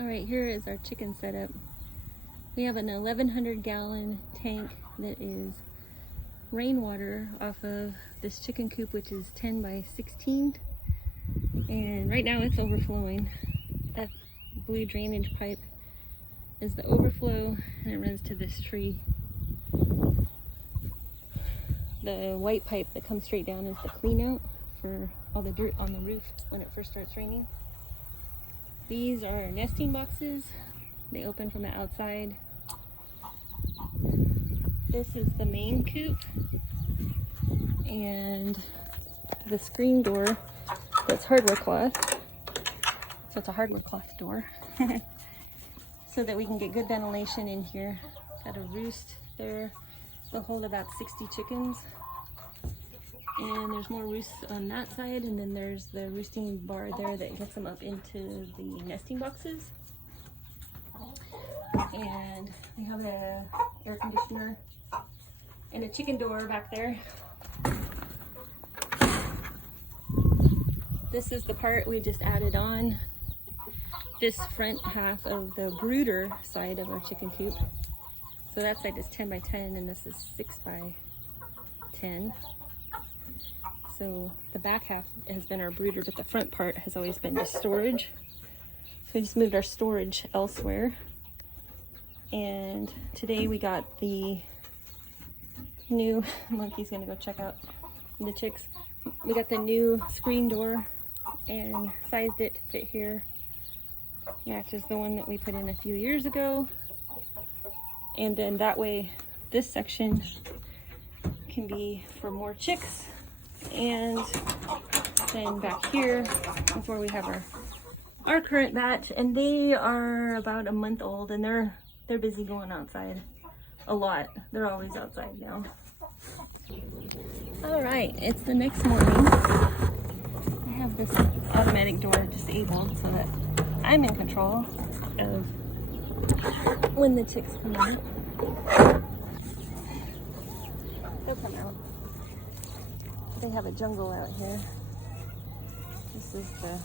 All right, here is our chicken setup. We have an 1,100 gallon tank that is rainwater off of this chicken coop, which is 10 by 16. And right now it's overflowing. That blue drainage pipe is the overflow, and it runs to this tree. The white pipe that comes straight down is the clean out for all the dirt on the roof when it first starts raining. These are nesting boxes. They open from the outside. This is the main coop, and the screen door that's hardware cloth. So it's a hardware cloth door so that we can get good ventilation in here. Got a roost there. They'll hold about 60 chickens. And there's more roosts on that side, and then there's the roosting bar there that gets them up into the nesting boxes. And we have an air conditioner and a chicken door back there. This is the part we just added on. This front half of the brooder side of our chicken coop. So that side is 10 by 10 and this is 6 by 10. So the back half has been our brooder, but the front part has always been just storage. So we just moved our storage elsewhere. And today we got the new, Monkey's gonna go check out the chicks. We got the new screen door and sized it to fit here. Matches the one that we put in a few years ago. And then that way, this section can be for more chicks. And then back here is where we have our current batch, and they are about a month old, and they're busy going outside a lot. They're always outside now. All right, it's the next morning. I have this automatic door disabled so that I'm in control of when the chicks come out. They'll come out. They have a jungle out here. This is the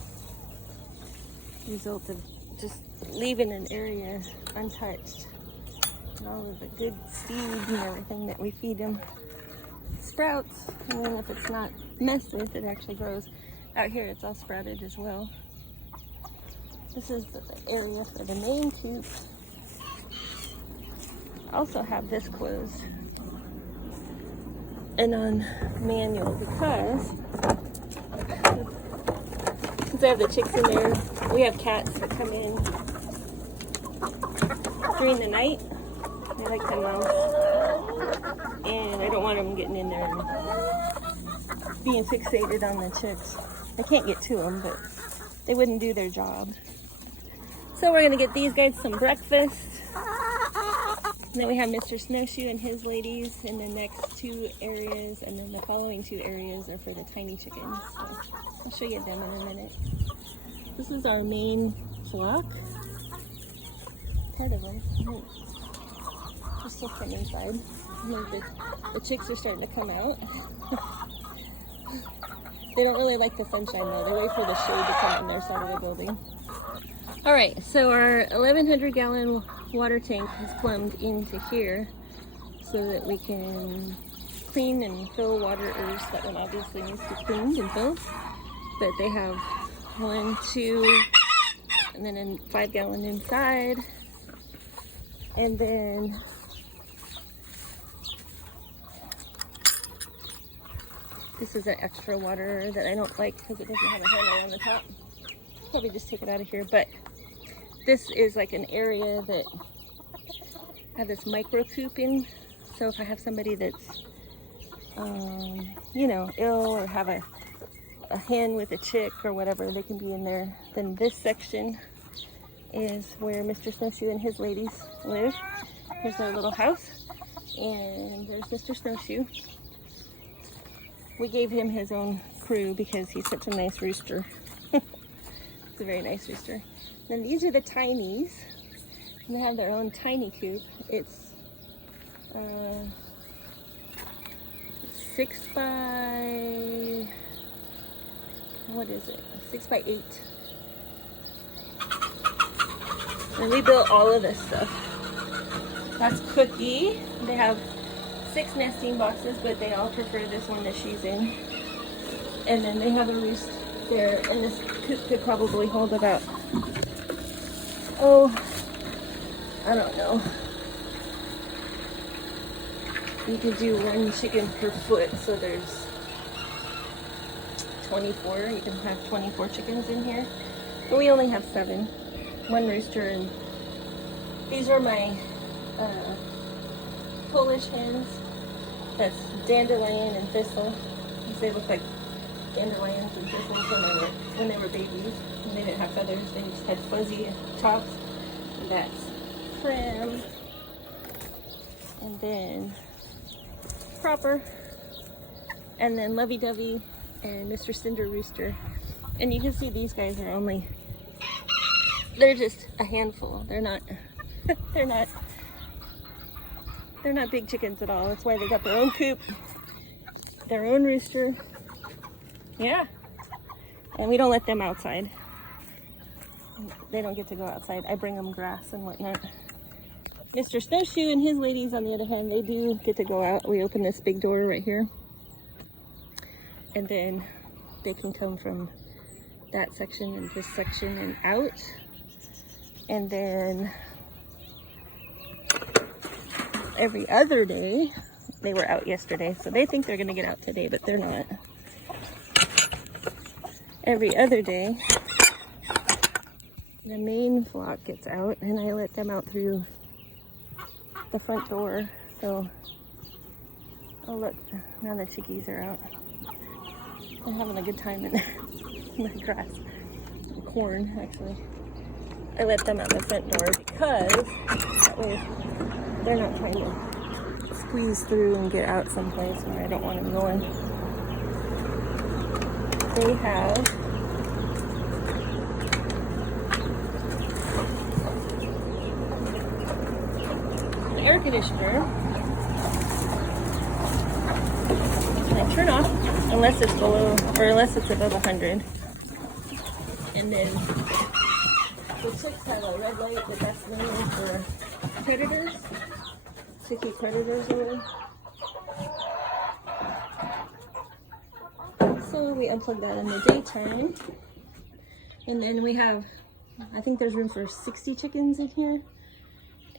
result of just leaving an area untouched. And all of the good seed and everything that we feed them sprouts. And then if it's not messed with, it actually grows. Out here it's all sprouted as well. This is the area for the main coop. I also have this closed and on manual because since I have the chicks in there, we have cats that come in during the night. They like to mouse, and I don't want them getting in there and being fixated on the chicks. I can't get to them, but they wouldn't do their job. So we're gonna get these guys some breakfast. And then we have Mr. Snowshoe and his ladies in the next two areas, and then the following two areas are for the tiny chickens. So I'll show you them in a minute. This is our main flock. Part of them. They're still from inside. The chicks are starting to come out. They don't really like the sunshine though. They wait for the shade to come in their side of the building. All right, so our 1,100 gallon water tank is plumbed into here so that we can clean and fill waters. That one obviously needs to be cleaned and filled. But they have 1, 2, and then a 5 gallon inside. And then this is an extra water that I don't like because it doesn't have a handle on the top. Probably just take it out of here, but this is like an area that I have this micro coop in. So if I have somebody that's, you know, ill or have a hen with a chick or whatever, they can be in there. Then this section is where Mr. Snowshoe and his ladies live. Here's their little house, and there's Mr. Snowshoe. We gave him his own crew because he's such a nice rooster. It's a very nice rooster. Then these are the tinies. And they have their own tiny coop. It's 6 by, what is it? 6 by 8. And we built all of this stuff. That's Cookie. They have 6 nesting boxes, but they all prefer this one that she's in. And then they have a roost there, and this coop could probably hold about, oh, I don't know. You could do 1 chicken per foot, so there's 24. You can have 24 chickens in here. But we only have 7. 1 rooster, and these are my Polish hens. That's Dandelion and Thistle. They look like dandelions and thistles when they were babies. And they didn't have feathers, they just had fuzzy tops. And that's Prim. And then Proper. And then Lovey Dovey and Mr. Cinder Rooster. And you can see these guys are only, they're just a handful. They're not they're not big chickens at all. That's why they got their own coop, their own rooster. Yeah. And we don't let them outside. They don't get to go outside. I bring them grass and whatnot. Mr. Snowshoe and his ladies, on the other hand, they do get to go out. We open this big door right here. And then they can come from that section and this section and out. And then every other day, they were out yesterday, so they think they're gonna get out today, but they're not. Every other day, the main flock gets out, and I let them out through the front door. So, oh look, now the chickies are out. They're having a good time in the grass, corn actually. I let them out the front door because that way they're not trying to squeeze through and get out someplace where I don't want them going. They have an air conditioner. I turn off unless it's below, or unless it's above 100. And then the chicks have a red light, but that's mainly for predators, to keep predators away. So we unplug that in the daytime. And then we have, I think there's room for 60 chickens in here.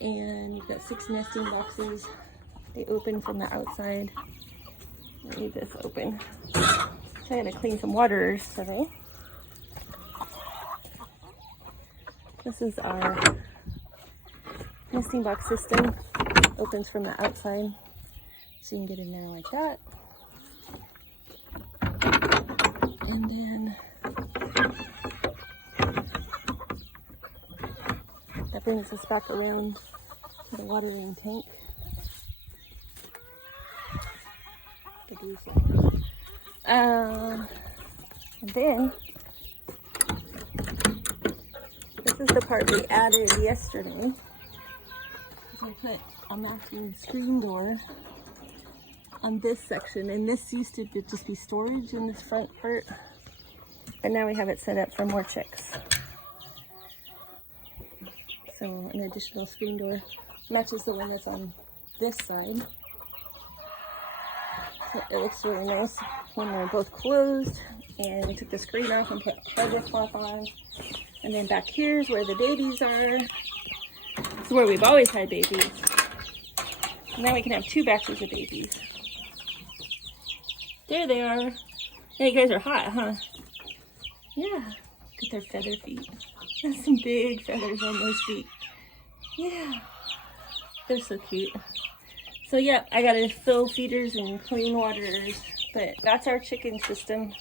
And you've got 6 nesting boxes. They open from the outside. I leave this open. Trying to clean some waters today. This is our nesting box system. Opens from the outside, so you can get in there like that. And then that brings us back around to the watering tank. And then this is the part we added yesterday. I put a mounting screen door on this section, and this used to just be storage in this front part, but now we have it set up for more chicks. So an additional screen door matches the one that's on this side. So it looks really nice when they're both closed. And we took the screen off and put hardware cloth on. And then back here's where the babies are. It's where we've always had babies. Now we can have 2 batches of babies. There they are. Yeah, you guys are hot, huh? Yeah. Look at their feather feet. There's some big feathers on those feet. Yeah. They're so cute. So yeah, I gotta fill feeders and clean waters. But that's our chicken system.